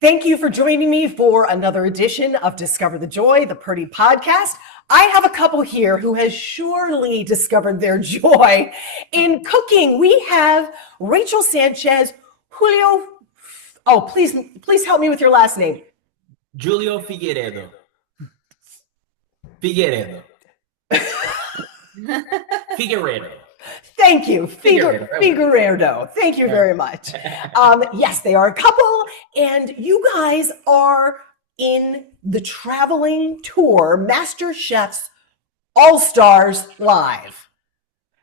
Thank you for joining me for another edition of Discover the Joy, the Purdy podcast. I have a couple here who has surely discovered their joy in cooking. We have Rachel Sanchez, Julio. Oh, please help me with your last name. Julio Figueredo. Figueredo. Figueredo. Thank you, Figueredo. Thank you very much. Yes, they are a couple, and you guys are in the traveling tour, MasterChef's All-Stars Live.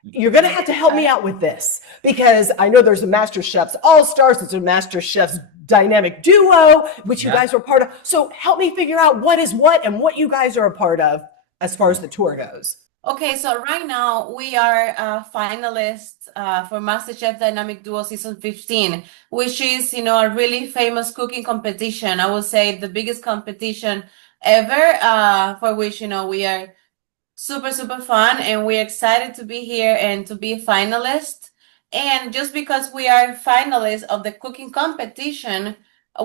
You're going to have to help me out with this because I know there's a MasterChef's All-Stars, there's a MasterChef's Dynamic Duo, which you guys are part of. So help me figure out what is what and what you guys are a part of as far as the tour goes. Okay, so right now we are finalists for MasterChef Dynamic Duo Season 15, which is, a really famous cooking competition. I would say the biggest competition ever, for which, we are super, super fun, and we're excited to be here and to be finalists. And just because we are finalists of the cooking competition,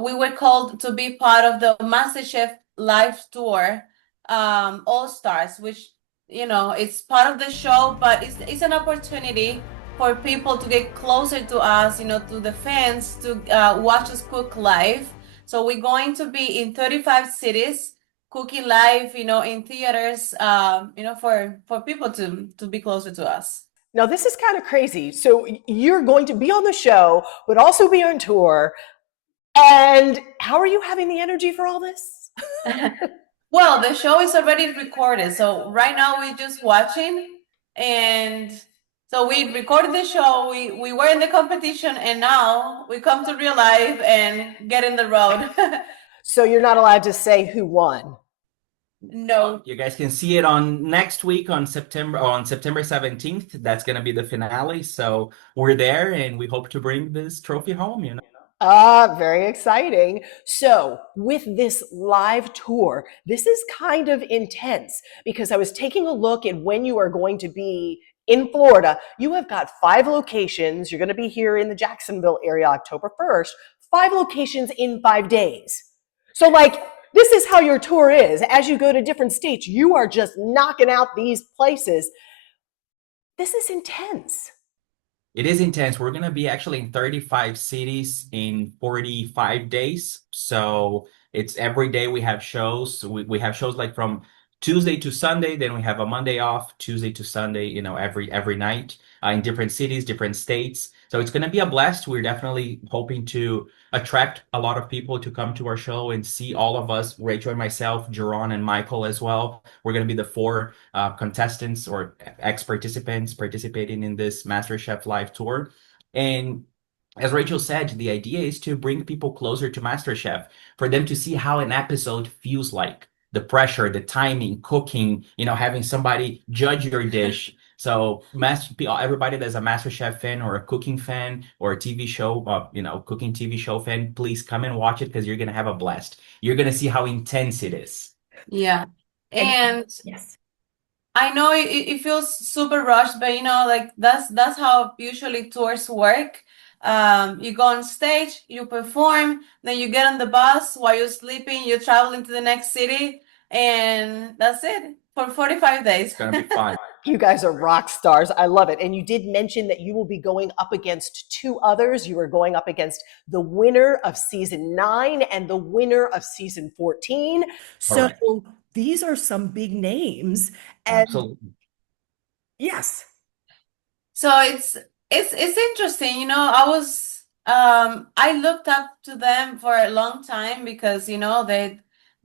we were called to be part of the MasterChef Live Tour All-Stars, which it's part of the show, but it's an opportunity for people to get closer to us, to the fans, to watch us cook live. So we're going to be in 35 cities cooking live, in theaters, for people to be closer to us. Now, this is kind of crazy. So you're going to be on the show, but also be on tour. And how are you having the energy for all this? Well, the show is already recorded. So right now we're just watching. And so we recorded the show. We were in the competition, and now we come to real life and get in the road. So you're not allowed to say who won? No. You guys can see it on next week on September 17th. That's going to be the finale. So we're there, and we hope to bring this trophy home, Very exciting. So with this live tour, this is kind of intense because I was taking a look at when you are going to be in Florida. You have got 5 locations. You're going to be here in the Jacksonville area October 1st, 5 locations in 5 days. So this is how your tour is. As you go to different states, you are just knocking out these places. This is intense. It is intense. We're going to be actually in 35 cities in 45 days. So it's every day we have shows. We have shows like from Tuesday to Sunday. Then we have a Monday off, Tuesday to Sunday, every night in different cities, different states. So it's going to be a blast. We're definitely hoping to attract a lot of people to come to our show and see all of us, Rachel and myself, Jerron and Michael as well. We're going to be the 4 contestants or ex-participants participating in this MasterChef Live Tour. And as Rachel said, the idea is to bring people closer to MasterChef, for them to see how an episode feels like. The pressure, the timing, cooking, having somebody judge your dish. So everybody that's a MasterChef fan or a cooking fan or a TV show, cooking TV show fan, please come and watch it because you're going to have a blast. You're going to see how intense it is. Yeah. And yes, I know it feels super rushed, but that's how usually tours work. You go on stage, you perform, then you get on the bus while you're sleeping, you're traveling to the next city, and that's it for 45 days. It's going to be fun. You guys are rock stars. I love it. And you did mention that you will be going up against 2 others. You are going up against the winner of season 9 and the winner of season 14. So these are some big names. And absolutely. Yes. So it's interesting. I looked up to them for a long time because,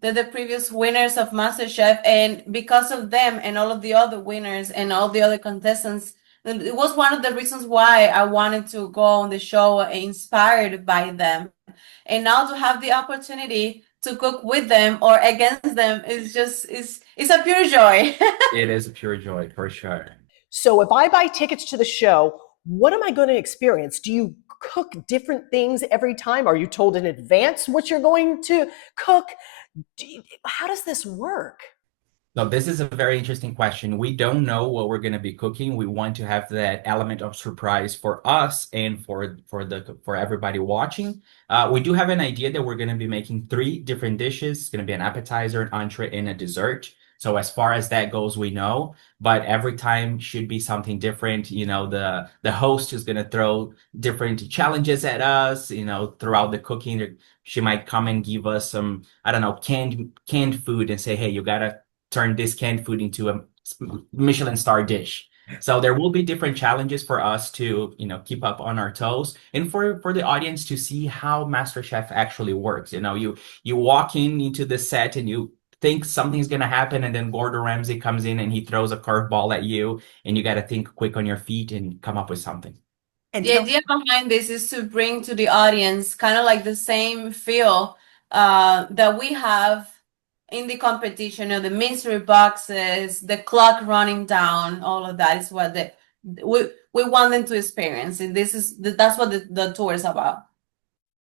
they're the previous winners of MasterChef, and because of them and all of the other winners and all the other contestants, it was one of the reasons why I wanted to go on the show, inspired by them. And now to have the opportunity to cook with them or against them is it's a pure joy. It is a pure joy, for sure. So if I buy tickets to the show, what am I going to experience? Do you cook different things every time? Are you told in advance what you're going to cook? How does this work? No, this is a very interesting question. We don't know what we're going to be cooking. We want to have that element of surprise for us and for everybody watching. We do have an idea that we're going to be making 3 different dishes. It's going to be an appetizer, an entree, and a dessert. So as far as that goes, we know, but every time should be something different. You know, the host is going to throw different challenges at us, you know, throughout the cooking. She might come and give us some, I don't know, canned food and say, hey, you gotta turn this canned food into a Michelin star dish. So there will be different challenges for us to, you know, keep up on our toes, and for the audience to see how MasterChef actually works. You know, you walk into the set and you think something's gonna happen, and then Gordon Ramsay comes in and he throws a curveball at you, and you got to think quick on your feet and come up with something. And The idea behind this is to bring to the audience kind of like the same feel that we have in the competition, you know, the mystery boxes, the clock running down, all of that is what we want them to experience. And that's what the tour is about.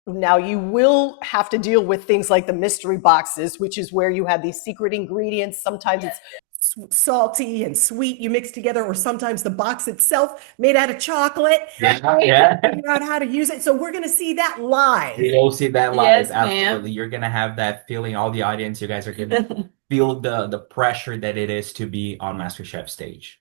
now you will have to deal with things like the mystery boxes, which is where you have these secret ingredients. Sometimes it's salty and sweet you mix together, or sometimes the box itself made out of chocolate. Yeah. Figure out how to use it. So we're going to see that live. We will see that live. Yes, ma'am. Absolutely. You're gonna have that feeling. All the audience, you guys are gonna feel the pressure that it is to be on MasterChef stage.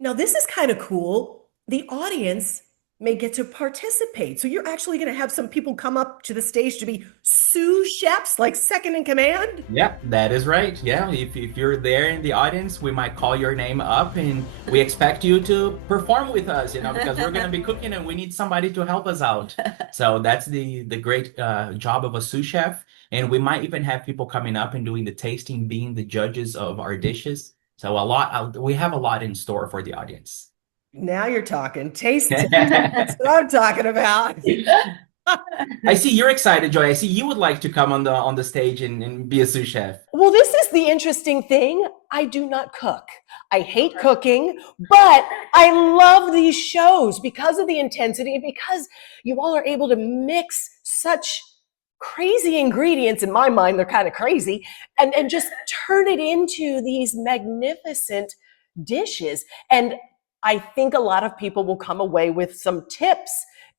Now, this is kind of cool. The audience may get to participate. So you're actually going to have some people come up to the stage to be sous chefs, like second in command. Yeah, that is right. Yeah, if you're there in the audience, we might call your name up, and we expect you to perform with us, you know, because we're going to be cooking and we need somebody to help us out. So that's the great job of a sous chef. And we might even have people coming up and doing the tasting, being the judges of our dishes. So we have a lot in store for the audience. Now you're talking. Taste test. That's what I'm talking about. I see you're excited, Joy. I see you would like to come on the stage and be a sous chef. Well, this is the interesting thing. I do not cook. I hate cooking, but I love these shows because of the intensity and because you all are able to mix such crazy ingredients. In my mind, they're kind of crazy, and just turn it into these magnificent dishes. And I think a lot of people will come away with some tips.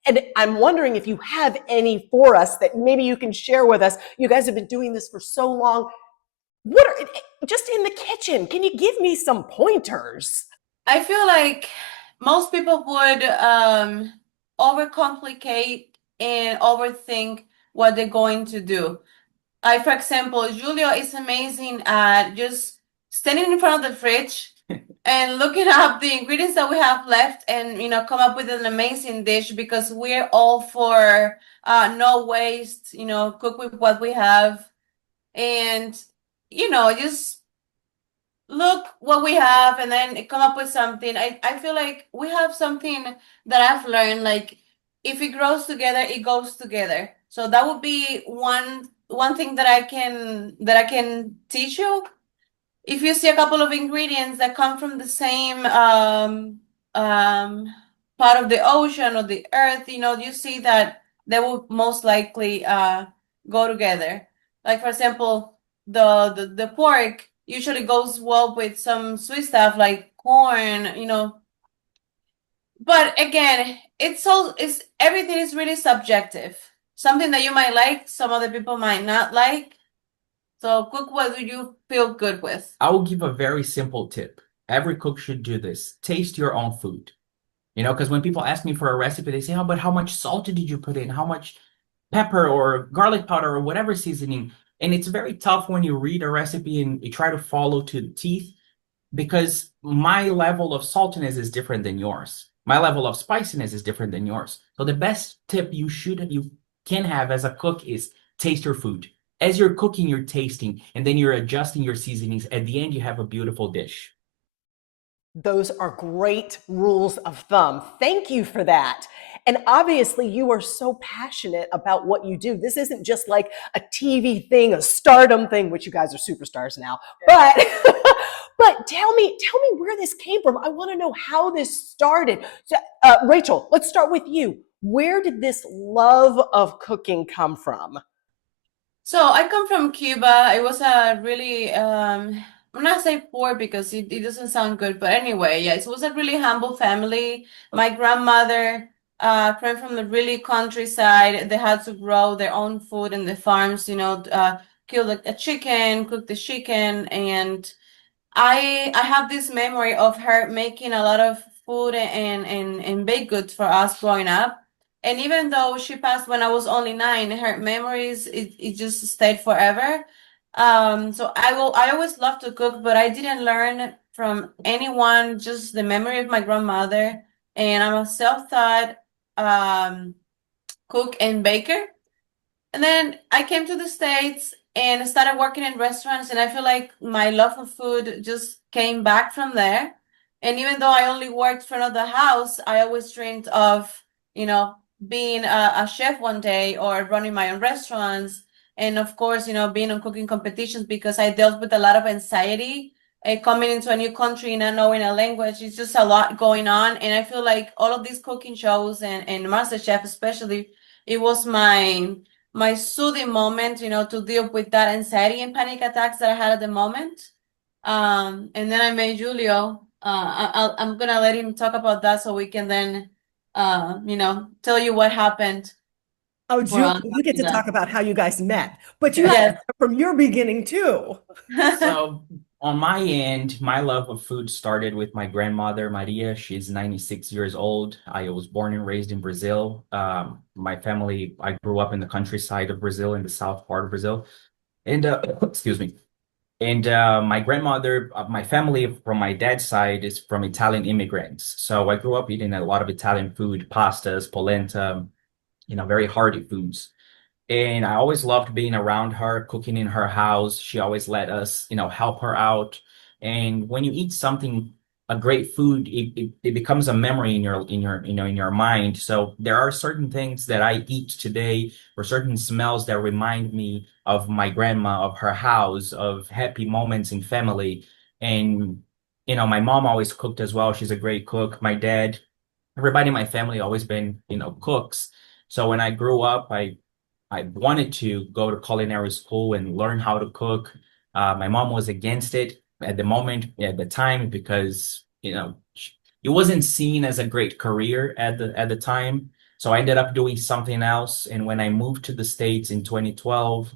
And I'm wondering if you have any for us that maybe you can share with us. You guys have been doing this for so long. What are just in the kitchen? Can you give me some pointers? I feel like most people would overcomplicate and overthink what they're going to do. For example, Julio is amazing at just standing in front of the fridge and looking up the ingredients that we have left, and you know, come up with an amazing dish, because we're all for no waste, you know, cook with what we have, and you know, just look what we have and then come up with something. I feel like we have something that I've learned, like if it grows together, it goes together. So that would be one thing that I can teach you. If you see a couple of ingredients that come from the same part of the ocean or the earth, you know, you see that they will most likely go together. Like for example, the pork usually goes well with some sweet stuff like corn, you know. But again, everything is really subjective. Something that you might like, some other people might not like. So cook what you feel good with. I will give a very simple tip. Every cook should do this. Taste your own food. You know, because when people ask me for a recipe, they say, oh, but how much salt did you put in? How much pepper or garlic powder or whatever seasoning? And it's very tough when you read a recipe and you try to follow to the teeth, because my level of saltiness is different than yours. My level of spiciness is different than yours. So the best tip you can have as a cook is taste your food. As you're cooking, you're tasting, and then you're adjusting your seasonings. At the end, you have a beautiful dish. Those are great rules of thumb. Thank you for that. And obviously, you are so passionate about what you do. This isn't just like a TV thing, a stardom thing, which you guys are superstars now. But but tell me where this came from. I want to know how this started. So, Rachel, let's start with you. Where did this love of cooking come from? So I come from Cuba. It was a really I'm not saying poor because it doesn't sound good, but anyway, yes, it was a really humble family. My grandmother came from the really countryside. They had to grow their own food in the farms, kill a chicken, cook the chicken, and I have this memory of her making a lot of food and baked goods for us growing up. And even though she passed when I was only 9, her memories it just stayed forever. So I always loved to cook, but I didn't learn from anyone, just the memory of my grandmother. And I'm a self-taught cook and baker. And then I came to the States and started working in restaurants, and I feel like my love for food just came back from there. And even though I only worked front of the house, I always dreamed of, being a chef one day or running my own restaurants. And of course, being on cooking competitions because I dealt with a lot of anxiety. Coming into a new country, not knowing a language, it's just a lot going on. And I feel like all of these cooking shows and MasterChef especially, it was my soothing moment, to deal with that anxiety and panic attacks that I had at the moment. And then I met Julio. I'm gonna let him talk about that so we can then, tell you what happened. Oh, Julie, you get to talk about how you guys met, but you have from your beginning too. So on my end, my love of food started with my grandmother, Maria. She's 96 years old. I was born and raised in Brazil. My family, I grew up in the countryside of Brazil, in the south part of Brazil. And excuse me. And my grandmother, my family from my dad's side is from Italian immigrants. So I grew up eating a lot of Italian food, pastas, polenta, very hearty foods. And I always loved being around her, cooking in her house. She always let us, help her out. And when you eat something, a great food, it becomes a memory in your mind. So there are certain things that I eat today, or certain smells that remind me of my grandma, of her house, of happy moments in family. And my mom always cooked as well. She's a great cook. My dad, everybody in my family always been, cooks. So when I grew up, I wanted to go to culinary school and learn how to cook. My mom was against it at the time, because it wasn't seen as a great career at the time. So I ended up doing something else. And when I moved to the States in 2012,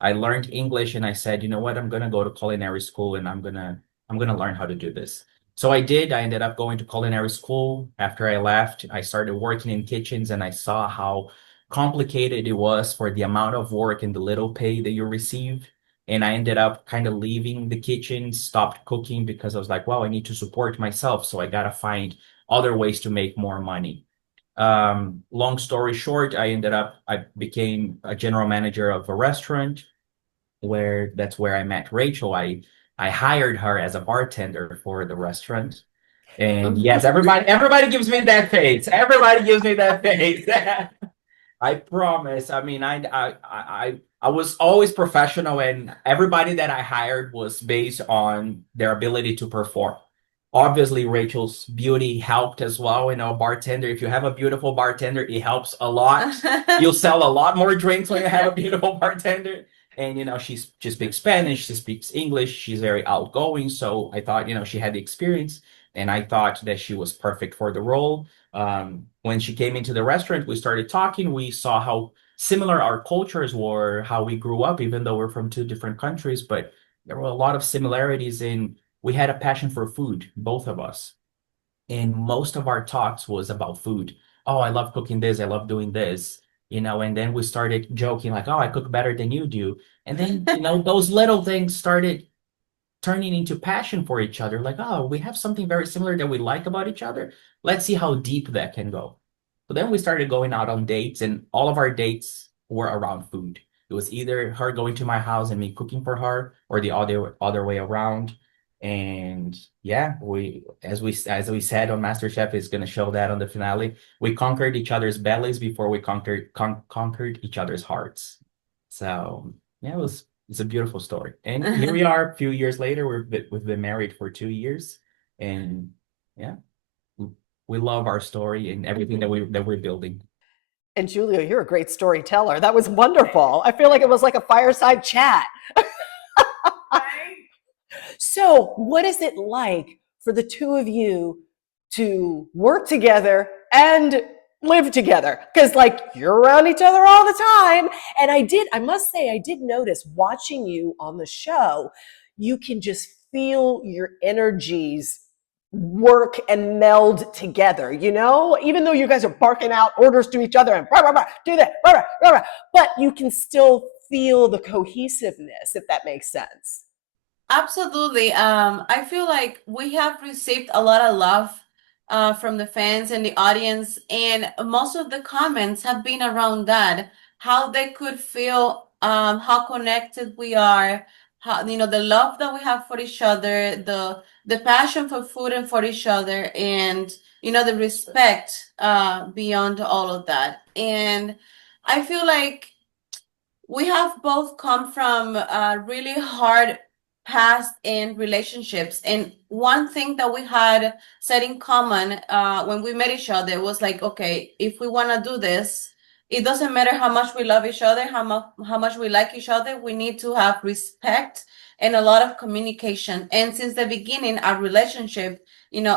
I learned English, and I said, you know what, I'm gonna go to culinary school, and I'm gonna learn how to do this. So I did. I ended up going to culinary school. After I left, I started working in kitchens, and I saw how complicated it was for the amount of work and the little pay that you receive. And I ended up kind of leaving the kitchen, stopped cooking, because I was like, wow, I need to support myself. So I got to find other ways to make more money. Long story short, I became a general manager of a restaurant, that's where I met Rachel. I hired her as a bartender for the restaurant. And yes, everybody gives me that face. Everybody gives me that face. I promise. I mean, I was always professional, and everybody that I hired was based on their ability to perform. Obviously, Rachel's beauty helped as well. Bartender, if you have a beautiful bartender, it helps a lot. You'll sell a lot more drinks when you have a beautiful bartender. And, she speaks Spanish, she speaks English, she's very outgoing. So I thought, she had the experience, and I thought that she was perfect for the role. When she came into the restaurant, we started talking. We saw how similar our cultures were, how we grew up, even though we're from two different countries, but there were a lot of similarities, and we had a passion for food, both of us. And most of our talks was about food. Oh, I love cooking this. I love doing this, and then we started joking like, oh, I cook better than you do. And then, those little things started turning into passion for each other. Like, oh, we have something very similar that we like about each other. Let's see how deep that can go. So then we started going out on dates, and all of our dates were around food. It was either her going to my house and me cooking for her, or the other way around. And yeah, as we said on MasterChef, is going to show that on the finale. We conquered each other's bellies before we conquered each other's hearts. So yeah, it's a beautiful story. And here we are a few years later. We've been married for 2 years, and yeah, we love our story and everything that we're building. And Julio, you're a great storyteller. That was wonderful. I feel like it was like a fireside chat. So, what is it like for the two of you to work together and live together? Because, like, you're around each other all the time. And I must say, I did notice watching you on the show, you can just feel your energies work and meld together, even though you guys are barking out orders to each other and blah, blah, blah, do that, blah, blah, blah, blah, but you can still feel the cohesiveness, if that makes sense. Absolutely. I feel like we have received a lot of love from the fans and the audience, and most of the comments have been around that, how they could feel how connected we are, how the love that we have for each other, the passion for food and for each other, and the respect beyond all of that. And I feel like we have both come from really hard past in relationships. And one thing that we had said in common when we met each other was like, okay, if we want to do this, it doesn't matter how much we love each other, how much we like each other. We need to have respect and a lot of communication. And since the beginning, our relationship,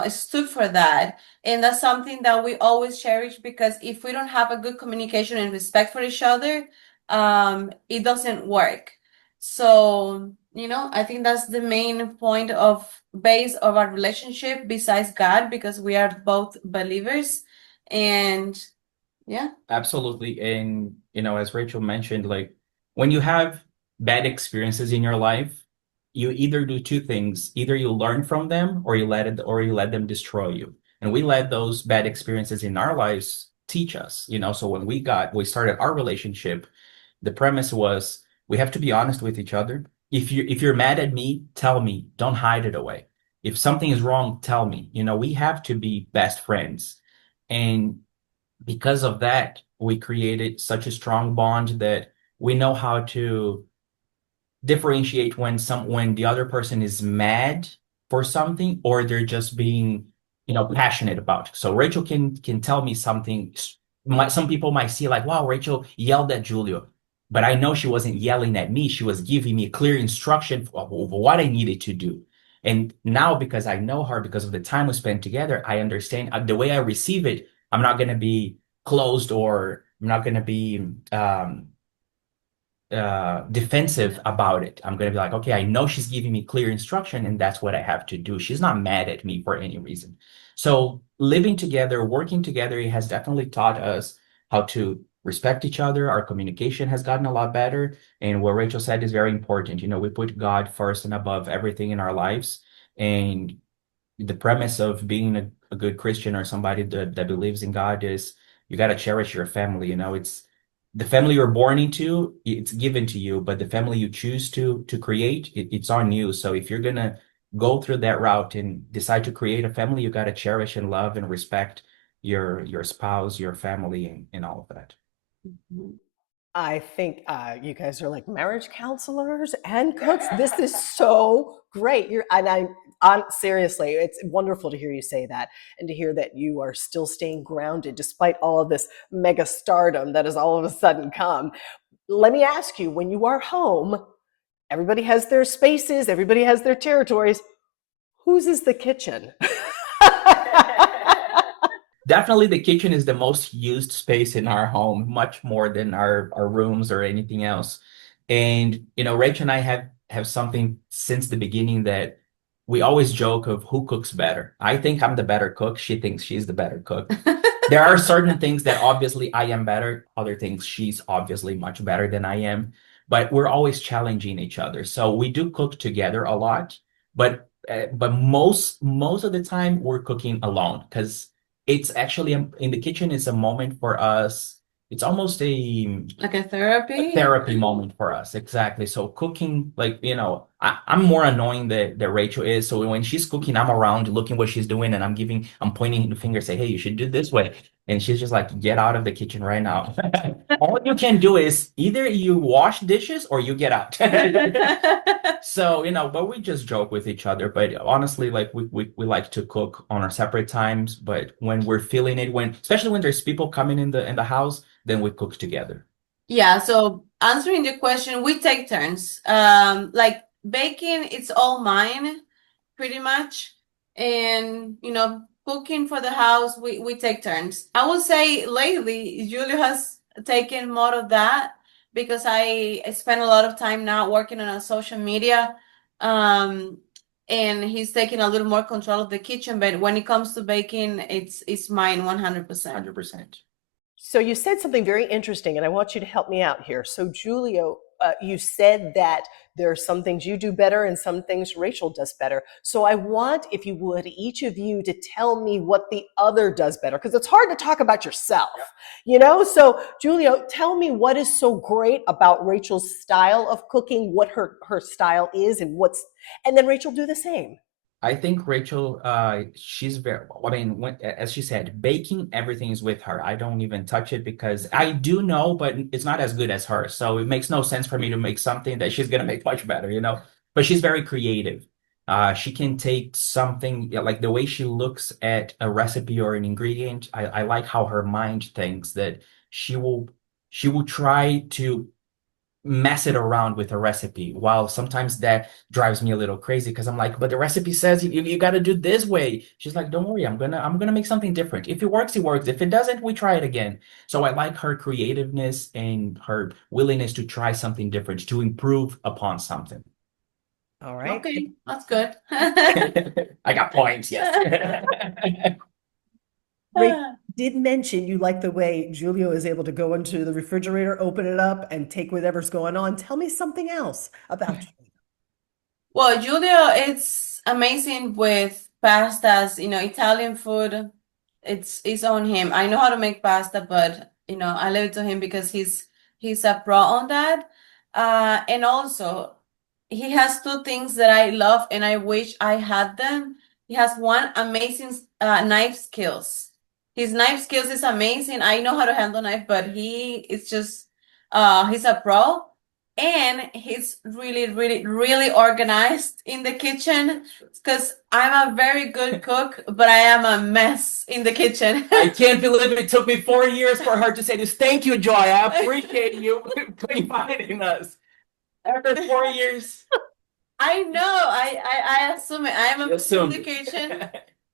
stood for that. And that's something that we always cherish, because if we don't have a good communication and respect for each other, it doesn't work. So, I think that's the main point of base of our relationship besides God, because we are both believers. And yeah. Absolutely. And, as Rachel mentioned, like when you have bad experiences in your life, you either do two things. Either you learn from them or you let them destroy you. And we let those bad experiences in our lives teach us, so when we started our relationship, the premise was we have to be honest with each other. If you're mad at me, tell me. Don't hide it away. If something is wrong, tell me. We have to be best friends. And because of that, we created such a strong bond that we know how to differentiate when the other person is mad for something or they're just being passionate about it. So Rachel can tell me something. Some people might see like, wow, Rachel yelled at Julio, but I know she wasn't yelling at me. She was giving me clear instruction of what I needed to do. And now, because I know her, because of the time we spent together, I understand the way I receive it. I'm not going to be closed, or I'm not going to be defensive about it. I'm going to be like, okay, I know she's giving me clear instruction and that's what I have to do. She's not mad at me for any reason. So living together, working together, it has definitely taught us how to respect each other. Our communication has gotten a lot better. And what Rachel said is very important. We put God first and above everything in our lives. And the premise of being a good Christian or somebody that believes in God is you got to cherish your family. It's the family you're born into, it's given to you, but the family you choose to create, it's on you. So if you're gonna go through that route and decide to create a family, you got to cherish and love and respect your spouse, your family, and all of that. I think you guys are like marriage counselors and cooks. This is so great. Seriously, it's wonderful to hear you say that and to hear that you are still staying grounded despite all of this mega stardom that has all of a sudden come. Let me ask you, when you are home, everybody has their spaces, everybody has their territories. Whose is the kitchen? Definitely the kitchen is the most used space in our home, much more than our rooms or anything else. And, Rachel and I have something since the beginning that we always joke of who cooks better. I think I'm the better cook. She thinks she's the better cook. There are certain things that obviously I am better. Other things she's obviously much better than I am. But we're always challenging each other. So we do cook together a lot, but most of the time we're cooking alone, because it's actually in the kitchen is a moment for us. It's almost like a therapy moment for us. Exactly. So cooking, like, I'm more annoying that Rachel is. So when she's cooking, I'm around looking what she's doing and I'm pointing the finger, say, hey, you should do this way. And she's just like, get out of the kitchen right now. All you can do is either you wash dishes or you get out. So, but we just joke with each other. But honestly, like we like to cook on our separate times. But when we're feeling it, especially when there's people coming in the house, then we cook together. Yeah, so answering the question, we take turns. Like baking, it's all mine, pretty much. And, cooking for the house, we take turns. I would say lately, Julio has taken more of that because I spend a lot of time now working on a social media. And he's taking a little more control of the kitchen. But when it comes to baking, it's mine 100%. 100%. So you said something very interesting, and I want you to help me out here. So Julio, you said that there are some things you do better and some things Rachel does better. So I want, if you would, each of you to tell me what the other does better, because it's hard to talk about yourself, So Julio, tell me what is so great about Rachel's style of cooking, what her style is, and then Rachel, do the same. I think Rachel, she's as she said, baking, everything is with her. I don't even touch it because I do know, but it's not as good as her. So it makes no sense for me to make something that she's gonna make much better, But she's very creative. She can take something like the way she looks at a recipe or an ingredient. I like how her mind thinks that she will try to mess it around with a recipe, while sometimes that drives me a little crazy because I'm like, but the recipe says you got to do this way. She's like, don't worry, I'm gonna make something different. If it works, it works. If it doesn't, we try it again. So I like her creativeness and her willingness to try something different, to improve upon something. All right. Okay, that's good. I got points, yes. Ray did mention you like the way Julio is able to go into the refrigerator, open it up, and take whatever's going on. Tell me something else about Julio. Well, Julio, it's amazing with pastas, Italian food. It's on him. I know how to make pasta, but I leave it to him because he's a pro on that. And also he has two things that I love and I wish I had them. He has one amazing knife skills. His knife skills is amazing. I know how to handle knife, but he's a pro. And he's really, really, really organized in the kitchen because I'm a very good cook, but I am a mess in the kitchen. I can't believe it took me 4 years for her to say this. Thank you, Joy. I appreciate you inviting us. After 4 years. I know. I assume it. I'm a mess in the kitchen,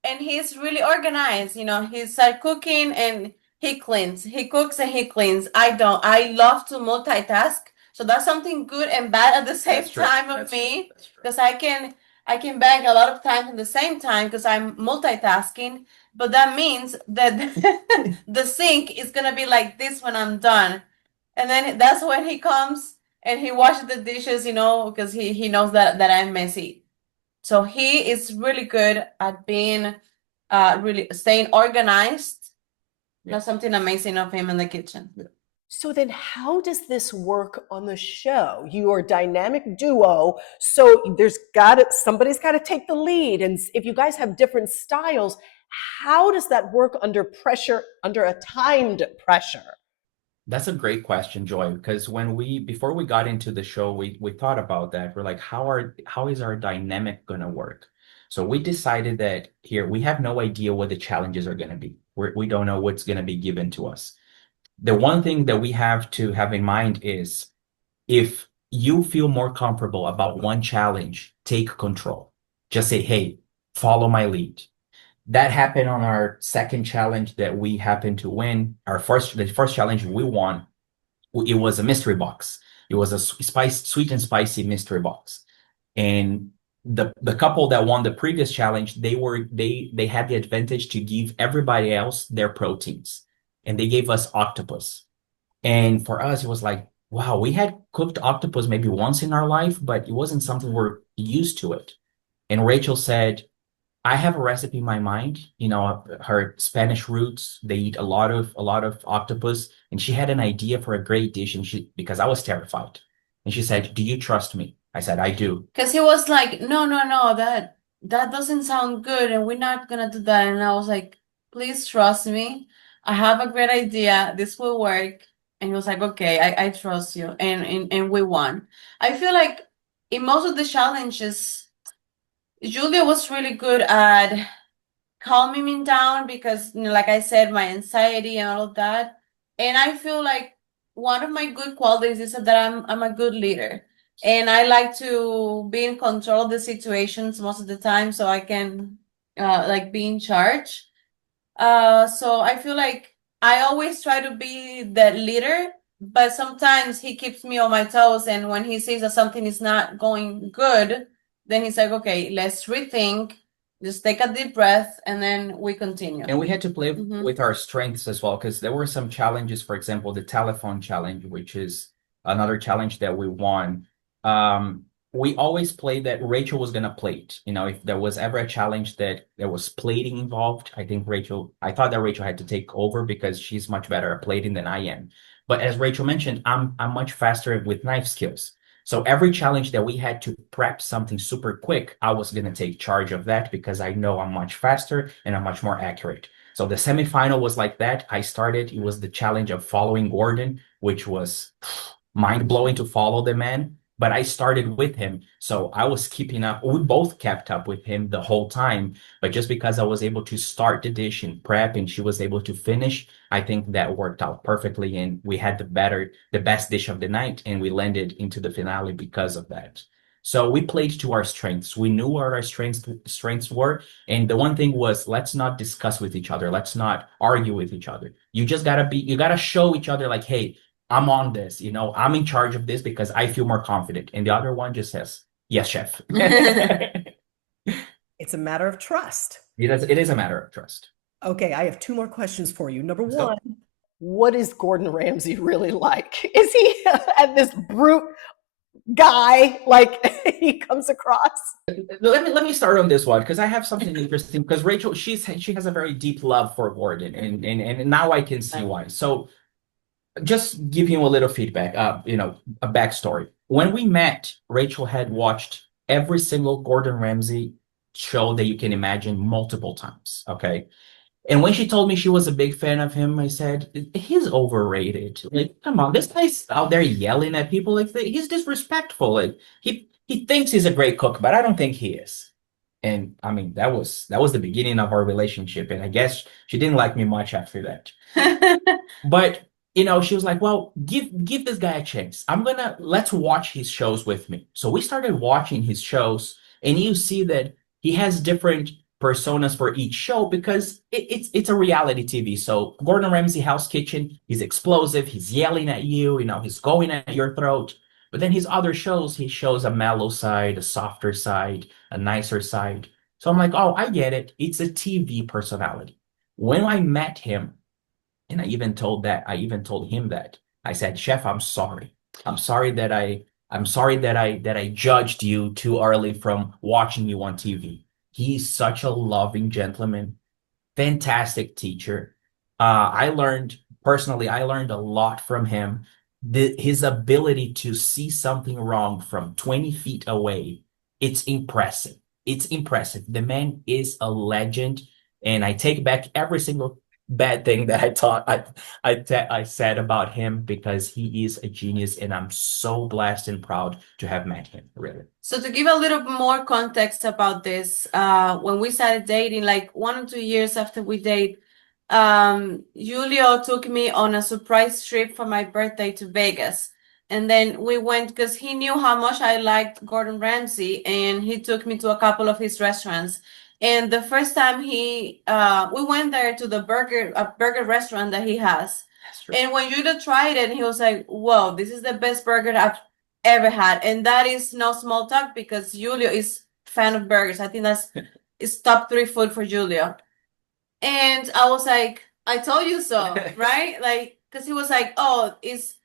and he's really organized. He starts cooking and he cleans. He cooks and he cleans. I don't. I love to multitask. So that's something good and bad at the same time of me, because I can bang a lot of times at the same time because I'm multitasking. But that means that the sink is gonna be like this when I'm done, and then that's when he comes and he washes the dishes, because he knows that I'm messy. So he is really good at being really staying organized. Yeah. That's something amazing of him in the kitchen. Yeah. So then how does this work on the show? You are a dynamic duo, so somebody's got to take the lead. And if you guys have different styles, how does that work under pressure, under a timed pressure? That's a great question, Joy, because before we got into the show, we thought about that. We're like, how is our dynamic going to work? So we decided that here we have no idea what the challenges are going to be. We don't know what's going to be given to us. The one thing that we have to have in mind is if you feel more comfortable about one challenge, take control. Just say, hey, follow my lead. That happened on our second challenge that we happened to win. The first challenge we won, it was a mystery box. It was a sweet and spicy mystery box. And the couple that won the previous challenge, they had the advantage to give everybody else their proteins. And they gave us octopus. And for us, it was like, wow, we had cooked octopus maybe once in our life, but it wasn't something we're used to it. And Rachel said, I have a recipe in my mind, her Spanish roots, they eat a lot of octopus, and she had an idea for a great dish, and because I was terrified. And she said, do you trust me? I said, I do. Because he was like, no, that doesn't sound good, and we're not gonna do that. And I was like, please trust me. I have a great idea. This will work. And he was like, okay, I trust you. And we won. I feel like in most of the challenges, Julia was really good at calming me down because, like I said, my anxiety and all of that. And I feel like one of my good qualities is that I'm a good leader. And I like to be in control of the situations most of the time so I can like be in charge. So I feel like I always try to be the leader, but sometimes he keeps me on my toes. And when he sees that something is not going good, then he's like, okay, let's rethink, just take a deep breath, and then we continue. And we had to play Mhm. with our strengths as well, because there were some challenges, for example, the telephone challenge, which is another challenge that we won. We always played that Rachel was gonna plate. You know, if there was ever a challenge that there was plating involved, I thought that Rachel had to take over because she's much better at plating than I am. But as Rachel mentioned, I'm much faster with knife skills. So every challenge that we had to prep something super quick, I was going to take charge of that because I know I'm much faster and I'm much more accurate. So the semifinal was like that. It was the challenge of following Gordon, which was mind blowing to follow the man. But I started with him. So I was keeping up. We both kept up with him the whole time. But just because I was able to start the dish and prep and she was able to finish, I think that worked out perfectly. And we had the best dish of the night, and we landed into the finale because of that. So we played to our strengths. We knew what our strengths were. And the one thing was, let's not discuss with each other. Let's not argue with each other. You gotta show each other like, hey, I'm on this, I'm in charge of this because I feel more confident. And the other one just says, yes, chef. It's a matter of trust. It is a matter of trust. Okay, I have two more questions for you. Number Let's go. one, what is Gordon Ramsay really like? Is he this brute guy like he comes across? Let me start on this one because I have something interesting. Because Rachel, she has a very deep love for Gordon, and now I can see why. So just give you a little feedback, a backstory. When we met, Rachel had watched every single Gordon Ramsay show that you can imagine multiple times. Okay. And when she told me she was a big fan of him, I said, he's overrated. Like, come on, this guy's out there yelling at people. Like, he's disrespectful. Like, he thinks he's a great cook, but I don't think he is. And I mean, that was the beginning of our relationship. And I guess she didn't like me much after that. But she was like, well, give this guy a chance. Let's watch his shows with me. So we started watching his shows, and you see that he has different personas for each show because it's a reality TV. So Gordon Ramsay House Kitchen, he's explosive, he's yelling at you, he's going at your throat. But then his other shows, he shows a mellow side, a softer side, a nicer side. So I'm like, oh, I get it. It's a TV personality. When I met him, and I even told him that. I said, Chef, I'm sorry. I'm sorry that I judged you too early from watching you on TV. He's such a loving gentleman, fantastic teacher. I learned a lot from him. His ability to see something wrong from 20 feet away, it's impressive. It's impressive. The man is a legend, and I take back every single bad thing that I said about him because he is a genius, and I'm so blessed and proud to have met him, really. So to give a little more context about this, when we started dating, like 1 or 2 years after we date, Julio took me on a surprise trip for my birthday to Vegas. And then we went because he knew how much I liked Gordon Ramsay, and he took me to a couple of his restaurants. And the first time we went there to a burger restaurant that he has. That's true. And when Julio tried it, he was like, "Whoa, this is the best burger I've ever had." And that is no small talk because Julio is fan of burgers. I think that's is top 3 food for Julio. And I was like, I told you so, right? Like, because he was like, oh, he's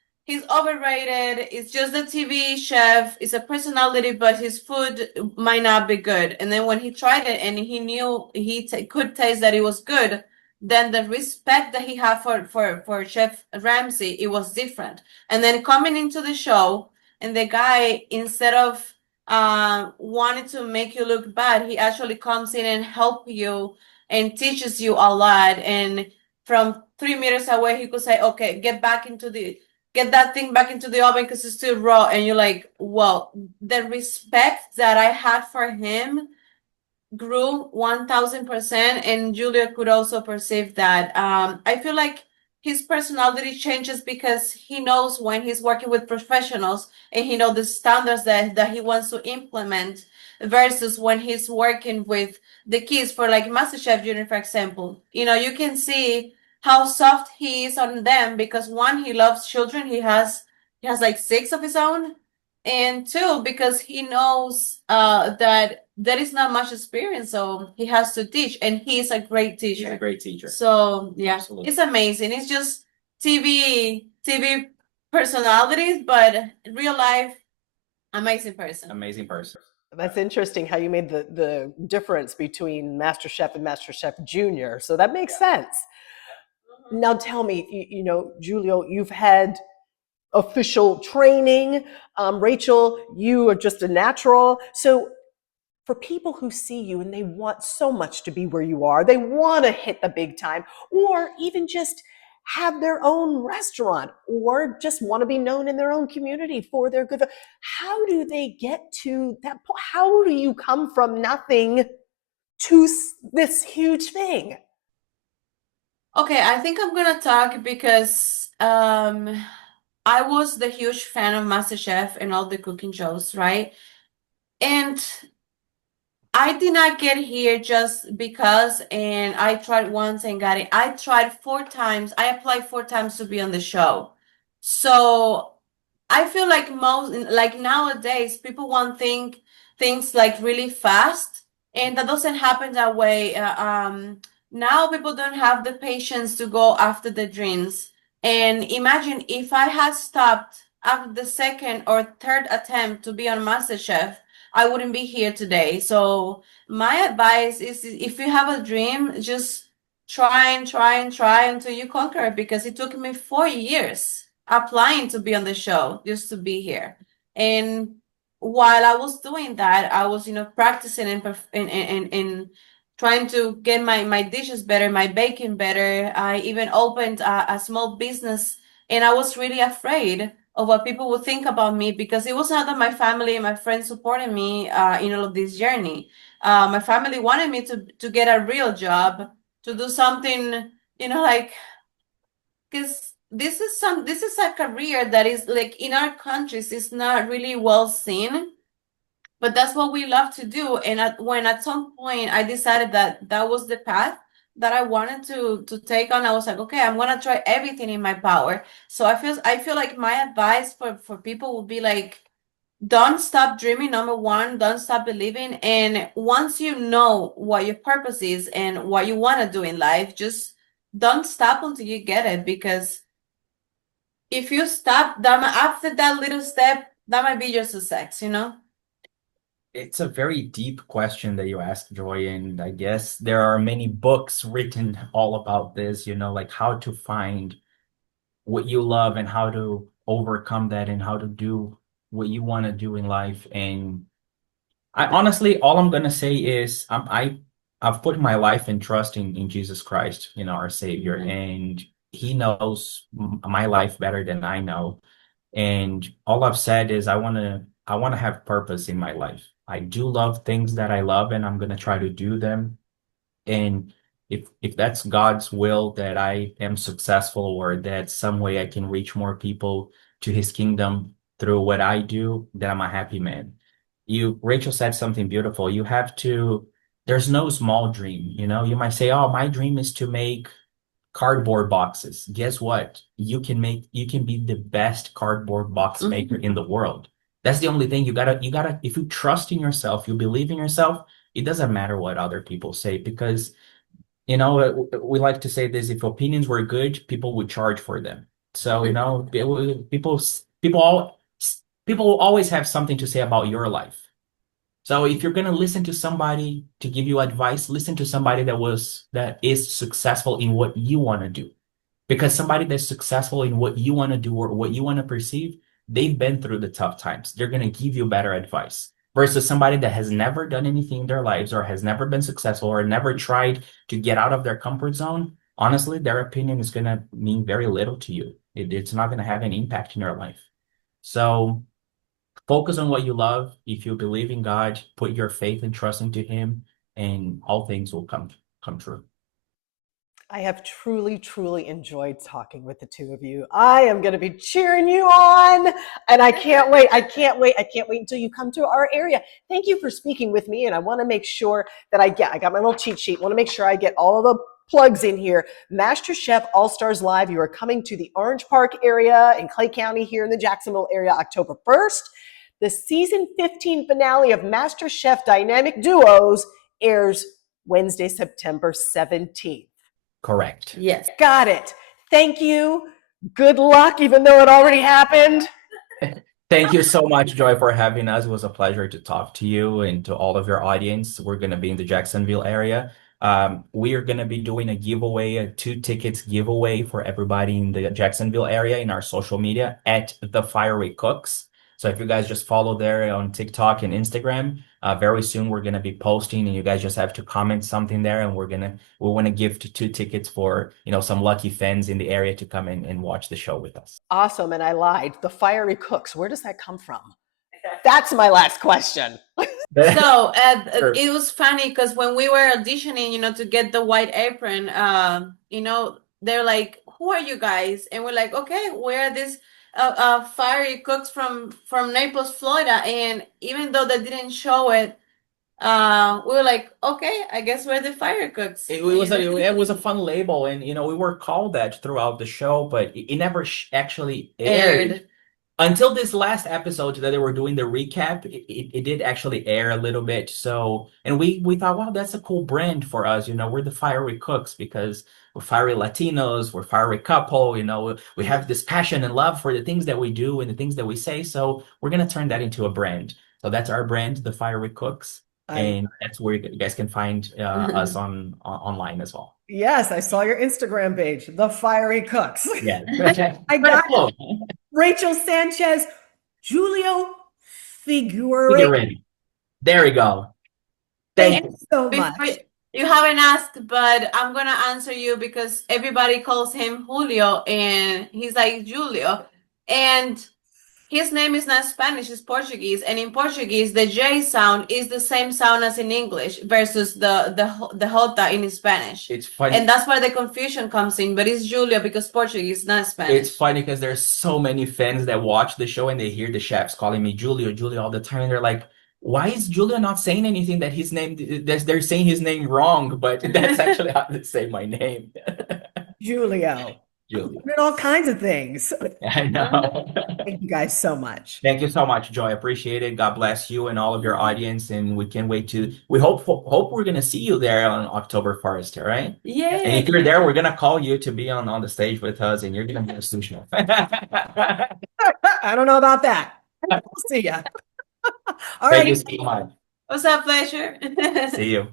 overrated. It's just a TV chef. It's a personality, but his food might not be good. And then when he tried it and he knew he could taste that it was good, then the respect that he had for Chef Ramsay, it was different. And then coming into the show, and the guy, instead of wanting to make you look bad, he actually comes in and help you and teaches you a lot. And from 3 meters away, he could say, okay, get that thing back into the oven because it's still raw. And you're like, well, the respect that I had for him grew 1000%. And Julia could also perceive that. I feel like his personality changes because he knows when he's working with professionals and he knows the standards that he wants to implement versus when he's working with the kids for like MasterChef Junior, for example. You can see how soft he is on them because one, he loves children. He has like 6 of his own. And 2, because he knows that there is not much experience, so he has to teach, and he's a great teacher. He's a great teacher. So yeah, Absolutely. it's amazing. It's just TV personalities, but real life, amazing person. Amazing person. That's interesting how you made the difference between MasterChef and MasterChef Junior. So that makes sense. Now tell me, Julio, you've had official training. Rachel, you are just a natural. So for people who see you and they want so much to be where you are, they want to hit the big time, or even just have their own restaurant, or just want to be known in their own community for their good. How do they get to that point? How do you come from nothing to this huge thing? Okay, I think I'm gonna talk because I was the huge fan of MasterChef and all the cooking shows, right? And I did not get here just because, and I tried once and got it. I tried 4 times. I applied 4 times to be on the show. So I feel like like nowadays, people want things like really fast, and that doesn't happen that way. Now people don't have the patience to go after the dreams. And imagine if I had stopped after the 2nd or 3rd attempt to be on MasterChef, I wouldn't be here today. So my advice is, if you have a dream, just try and try and try until you conquer it, because it took me 4 years applying to be on the show just to be here. And while I was doing that, I was, practicing and trying to get my dishes better, my baking better. I even opened a small business, and I was really afraid of what people would think about me, because it was not that my family and my friends supported me in all of this journey. My family wanted me to get a real job, to do something, like, because this is a career that is like in our countries is not really well seen, but that's what we love to do. And when at some point I decided that was the path that I wanted to take on, I was like, okay, I'm gonna try everything in my power. So I feel like my advice for people would be like, don't stop dreaming, number one. Don't stop believing. And once you know what your purpose is and what you want to do in life, just don't stop until you get it. Because if you stop, after that little step, that might be your success. It's a very deep question that you asked, Joy, and I guess there are many books written all about this, like how to find what you love and how to overcome that and how to do what you want to do in life. And I honestly, all I'm gonna say is I've put my life and trust in Jesus Christ, our Savior, and He knows my life better than I know. And all I've said is I wanna have purpose in my life. I do love things that I love, and I'm gonna try to do them. And if that's God's will that I am successful, or that some way I can reach more people to His kingdom through what I do, then I'm a happy man. Rachel said something beautiful. There's no small dream, You might say, "Oh, my dream is to make cardboard boxes." Guess what? You can be the best cardboard box maker in the world. That's the only thing. You gotta, if you trust in yourself, you believe in yourself, it doesn't matter what other people say, because we like to say this: if opinions were good, people would charge for them. So, people will always have something to say about your life. So if you're gonna listen to somebody to give you advice, listen to somebody that is successful in what you want to do. Because somebody that's successful in what you want to do or what you want to perceive, they've been through the tough times. They're gonna give you better advice. Versus somebody that has never done anything in their lives, or has never been successful, or never tried to get out of their comfort zone, honestly, their opinion is gonna mean very little to you. It's not gonna have any impact in your life. So focus on what you love. If you believe in God, put your faith and trust into Him, and all things will come true. I have truly, truly enjoyed talking with the two of you. I am going to be cheering you on, and I can't wait. I can't wait until you come to our area. Thank you for speaking with me, and I want to make sure that I got my little cheat sheet. I want to make sure I get all of the plugs in here. MasterChef All-Stars Live, you are coming to the Orange Park area in Clay County here in the Jacksonville area October 1st. The season 15 finale of MasterChef Dynamic Duos airs Wednesday, September 17th. Correct. Yes. Got it. Thank you. Good luck, even though it already happened. Thank you so much, Joy, for having us. It was a pleasure to talk to you and to all of your audience. We're going to be in the Jacksonville area. We are going to be doing a giveaway, a 2 tickets giveaway for everybody in the Jacksonville area in our social media at The Fiery Cooks. So if you guys just follow there on TikTok and Instagram, very soon we're going to be posting, and you guys just have to comment something there, and we want to gift 2 tickets for, some lucky fans in the area to come in and watch the show with us. Awesome. And I lied. The Fiery Cooks, where does that come from? That's my last question. So Sure. it was funny because when we were auditioning, to get the white apron, they're like, "Who are you guys?" And we're like, "Okay, we're this fiery cooks from Naples, Florida." And even though they didn't show it, we were like, "Okay, I guess we're the fire cooks." It was a fun label, and we were called that throughout the show, but it never actually aired. Until this last episode that they were doing the recap, it did actually air a little bit. So, and we thought, wow, that's a cool brand for us. We're the Fiery Cooks because we're fiery Latinos, we're fiery couple. We have this passion and love for the things that we do and the things that we say. So we're gonna turn that into a brand. So that's our brand, the Fiery Cooks, and that's where you guys can find us online as well. Yes, I saw your Instagram page, The Fiery Cooks. Yeah, I got it. Rachel Sanchez, Julio Figueredo. There we go. Thank you so much. You haven't asked, but I'm gonna answer you because everybody calls him Julio, and he's like Julio, and his name is not Spanish, it's Portuguese, and in Portuguese, the J sound is the same sound as in English versus the J in Spanish. It's funny. And that's where the confusion comes in, but it's Julio because Portuguese, not Spanish. It's funny because there's so many fans that watch the show and they hear the chefs calling me Julio all the time. And they're like, why is Julio not saying anything that his name, they're saying his name wrong, but that's actually how they say my name. Julio. Julio. Did all kinds of things. I know. Thank you guys so much. Thank you so much, Joy. Appreciate it. God bless you and all of your audience. And we can't wait we hope we're going to see you there on October 1st, all right? Yeah. And if you're there, we're going to call you to be on the stage with us, and you're going to be a sous chef. I don't know about that. We'll see ya. All Thank right. you so much. It was a pleasure. See you.